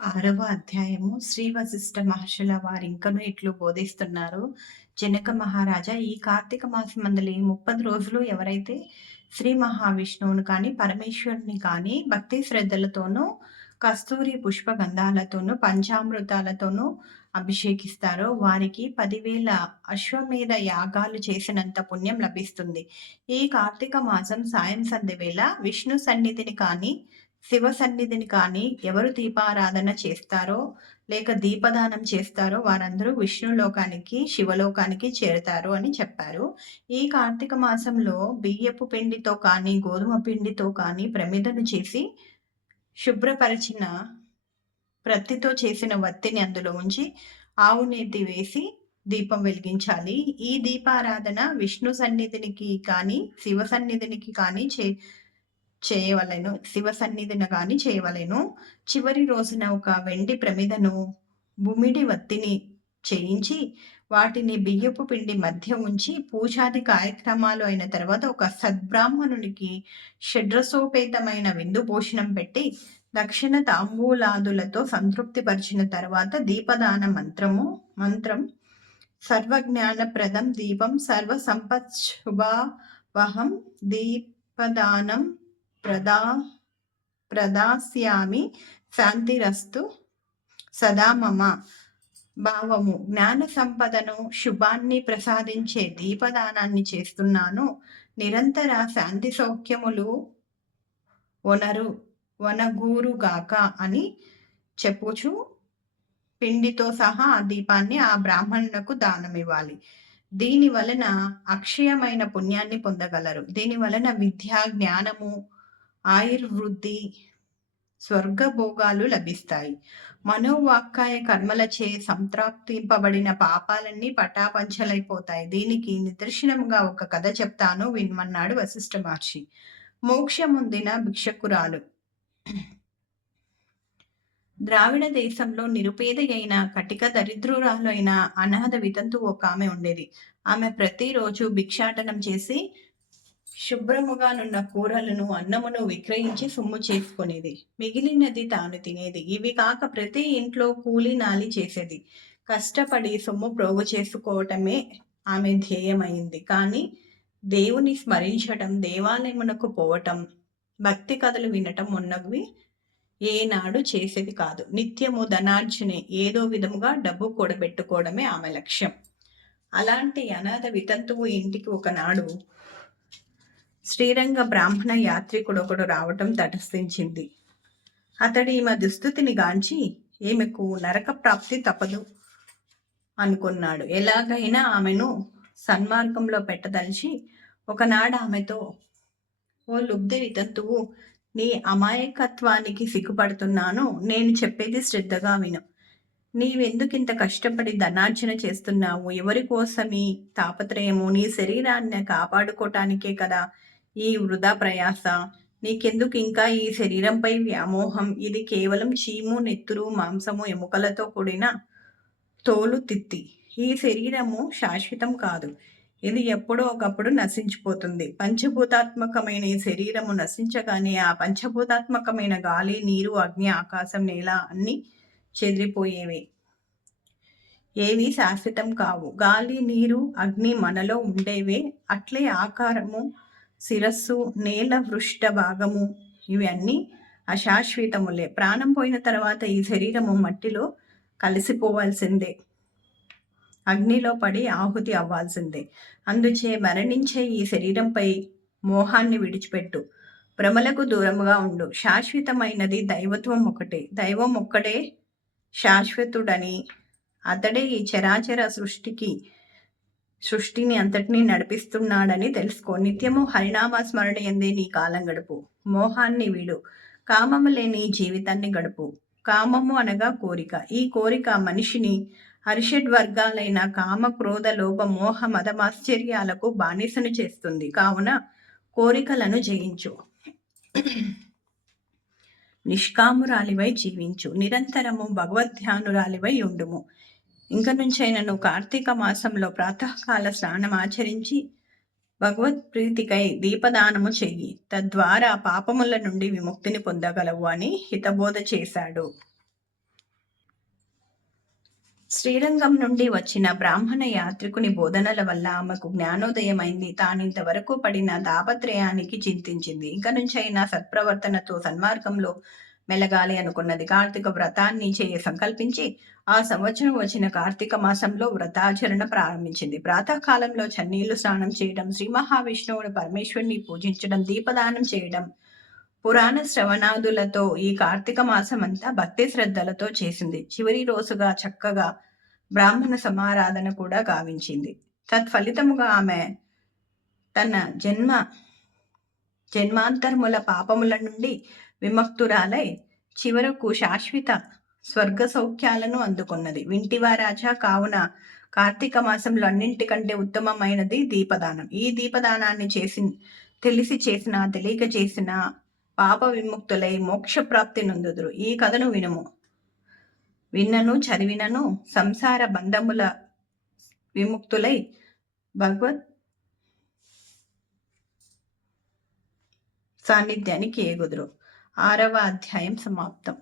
ఆరవ అధ్యాయము. శ్రీ వశిష్ఠ మహర్షుల వారు ఇంకను ఇట్లు బోధిస్తున్నారు. జనక మహారాజా ఈ కార్తీక మాసం మందలి ముప్పది రోజులు ఎవరైతే శ్రీ మహావిష్ణువును కానీ పరమేశ్వరుని కానీ భక్తి శ్రద్ధలతోనూ కస్తూరి పుష్పగంధాలతోనూ పంచామృతాలతోనూ అభిషేకిస్తారో వారికి పదివేల అశ్వమేధ యాగాలు చేసినంత పుణ్యం లభిస్తుంది. ఈ కార్తీక మాసం సాయం సంధ్య వేళ విష్ణు సన్నిధిని కానీ శివ సన్నిధిని కానీ ఎవరు దీపారాధన చేస్తారో లేక దీపదానం చేస్తారో వారందరూ విష్ణు లోకానికి శివలోకానికి చేరుతారు అని చెప్పారు. ఈ కార్తీక మాసంలో బియ్యపు పిండితో కానీ గోధుమ పిండితో కానీ ప్రమిదను చేసి శుభ్రపరిచిన ప్రత్తితో చేసిన వత్తిని అందులో ఉంచి ఆవు నేతి వేసి దీపం వెలిగించాలి. ఈ దీపారాధన విష్ణు సన్నిధినికి కానీ శివ సన్నిధినికి కానీ చే చేయవలెను. శివ సన్నిధిన కానీ చేయవలెను. చివరి రోజున ఒక వెండి ప్రమిదను బుమిడి వత్తిని చేయించి వాటిని బియ్యపు పిండి మధ్య ఉంచి పూజాది కార్యక్రమాలు అయిన తర్వాత ఒక సద్బ్రాహ్మణునికి షడ్రసోపేతమైన విందు భోషణం పెట్టి దక్షిణ తాంబూలాదులతో సంతృప్తిపరిచిన తర్వాత దీపదాన మంత్రము మంత్రం సర్వజ్ఞానప్రదం దీపం సర్వ సంపత్ శుభావహం దీపదానం ప్రదా ప్రదాస్యామి శాంతిరస్తు సదా మమ. భావము జ్ఞాన సంపదను శుభాన్ని ప్రసాదించే దీపదానాన్ని చేస్తున్నాను. నిరంతర శాంతి సౌఖ్యములు వనరు వనగూరుగాక అని చెప్పుచు పిండితో సహా ఆ దీపాన్ని ఆ బ్రాహ్మణులకు దానం ఇవ్వాలి దీని వలన అక్షయమైన పుణ్యాన్ని పొందగలరు. దీని వలన విద్య జ్ఞానము ఆయుర్వృద్ధి స్వర్గభోగాలు లభిస్తాయి. మనోవాక్కాయ కర్మలచే సంతృప్తింపబడిన పాపాలన్నీ పటాపంచలైపోతాయి. దీనికి నిదర్శనంగా ఒక కథ చెప్తాను విన్మన్నాడు వశిష్ఠ మహర్షి. మోక్షముందిన భిక్షకురాలు. ద్రావిడ దేశంలో నిరుపేద అయిన కటిక దరిద్రురాలు అయిన అనాథ వితంతు ఒక ఆమె ఉండేది. ఆమె ప్రతిరోజు భిక్షాటనం చేసి శుభ్రముగానున్న కూరలను అన్నమును విక్రయించి సొమ్ము చేసుకునేది. మిగిలినది తాను తినేది. ఇవి కాక ప్రతి ఇంట్లో కూలి నాలి చేసేది. కష్టపడి సొమ్ము ప్రోగు చేసుకోవటమే ఆమె ధ్యేయమైంది. కానీ దేవుని స్మరించటం దేవాలయమునకు పోవటం భక్తి కథలు వినటం ఉన్నవి ఏనాడు చేసేది కాదు. నిత్యము ధనార్జనే ఏదో విధముగా డబ్బు కూడబెట్టుకోవడమే ఆమె లక్ష్యం. అలాంటి అనాథ వితంతువు ఇంటికి ఒకనాడు శ్రీరంగ బ్రాహ్మణ యాత్రికుడు ఒకడు రావటం తటస్థించింది. అతడి ఈమె దుస్థితిని గాంచి ఈమెకు నరక ప్రాప్తి తప్పదు అనుకున్నాడు. ఎలాగైనా ఆమెను సన్మార్గంలో పెట్టదలిచి ఒకనాడు ఆమెతో ఓ లుబ్ధి వితంతువు నీ అమాయకత్వానికి సిగ్గుపడుతున్నాను. నేను చెప్పేది శ్రద్ధగా విను. నీవెందుకింత కష్టపడి ధనార్జన చేస్తున్నావు? ఎవరి కోసమీ తాపత్రయము? నీ శరీరాన్ని కాపాడుకోవటానికే కదా ఈ వృధా ప్రయాస. నీకెందుకు ఇంకా ఈ శరీరంపై వ్యామోహం? ఇది కేవలం చీము నెత్తురు మాంసము ఎముకలతో కూడిన తోలు తిత్తి. ఈ శరీరము శాశ్వతం కాదు. ఇది ఎప్పుడో ఒకప్పుడు నశించిపోతుంది. పంచభూతాత్మకమైన ఈ శరీరము నశించగానే ఆ పంచభూతాత్మకమైన గాలి నీరు అగ్ని ఆకాశం నేల అన్ని చెదిరిపోయేవి. ఏవి శాశ్వతం కావు. గాలి నీరు అగ్ని మనలో ఉండేవే. అట్లే ఆకారము శిరస్సు నేల వృష్ట భాగము ఇవన్నీ అశాశ్వతములే. ప్రాణం పోయిన తర్వాత ఈ శరీరము మట్టిలో కలిసిపోవాల్సిందే. అగ్నిలో పడి ఆహుతి అవ్వాల్సిందే. అందుచే మరణించే ఈ శరీరంపై మోహాన్ని విడిచిపెట్టు. భ్రమలకు దూరముగా ఉండు. శాశ్వతమైనది దైవత్వం ఒకటే దైవం ఒక్కడే శాశ్వతుడని అతడే ఈ చరాచర సృష్టికి సృష్టిని అంతటినీ నడిపిస్తున్నాడని తెలుసుకో. నిత్యము హరినామ స్మరణ ఎందే నీ కాలం గడుపు. మోహాన్ని వీడు. కామము లేని జీవితాన్ని గడుపు. కామము అనగా కోరిక. ఈ కోరిక మనిషిని హరిషడ్ వర్గాలైన కామ క్రోధ లోప మోహ మదమాశ్చర్యాలకు బానిసను చేస్తుంది. కావున కోరికలను జయించు. నిష్కామురాలివై జీవించు. నిరంతరము భగవద్ధ్యానురాలివై ఉండుము. ఇంక నుంచైనను కార్తీక మాసంలో ప్రాతకాల స్నానం ఆచరించి భగవత్ ప్రీతికై దీపదానము చెయ్యి. తద్వారా పాపముల నుండి విముక్తిని పొందగలవు అని హితబోధ చేశాడు. శ్రీరంగం నుండి వచ్చిన బ్రాహ్మణ యాత్రికుని బోధనల వల్ల ఆమెకు జ్ఞానోదయమైంది. తానింతవరకు పడిన దాపత్రయానికి చింతించింది. ఇంక నుంచైనా సత్ప్రవర్తనతో సన్మార్గంలో మెలగాలి అనుకున్నది. కార్తీక వ్రతాన్ని చేయ సంకల్పించి ఆ సంవత్సరం వచ్చిన కార్తీక మాసంలో వ్రతాచరణ ప్రారంభించింది. ప్రాతకాలంలో చన్నీళ్ళు స్నానం చేయడం శ్రీ మహావిష్ణువుని పరమేశ్వరుని పూజించడం దీపదానం చేయడం పురాణ శ్రవణాదులతో ఈ కార్తీక మాసం అంతా భక్తి శ్రద్ధలతో చేసింది. చివరి రోజుగా చక్కగా బ్రాహ్మణ సమారాధన కూడా గావించింది. తత్ఫలితముగా ఆమె తన జన్మ జన్మాంతరముల పాపముల నుండి విముక్తురాలై చివరకు శాశ్వత స్వర్గ సౌఖ్యాలను అందుకున్నది. వింటివా రాజా కావున కార్తీక మాసంలో అన్నింటికంటే ఉత్తమమైనది దీపదానం. ఈ దీపదానాన్ని చేసి తెలిసి చేసిన తెలియక చేసిన పాప విముక్తులై మోక్ష ప్రాప్తి నొందుదురు. ఈ కథను వినుము. విన్నను చదివినను సంసార బంధముల విముక్తులై భగవత్ సాన్నిధ్యానికి ఏగుదురు. ఆరవ అధ్యాయం సమాప్తం.